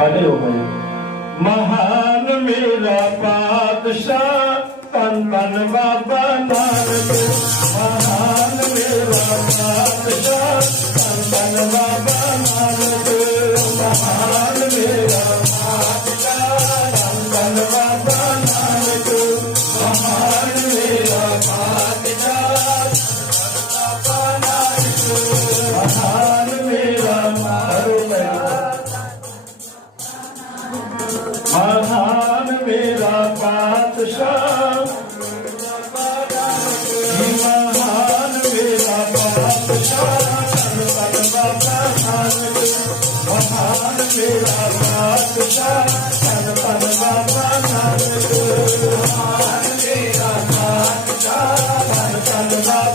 हरे महान तन तन बाबा माल महान मेवा बादशाह बाबा मालक Bye.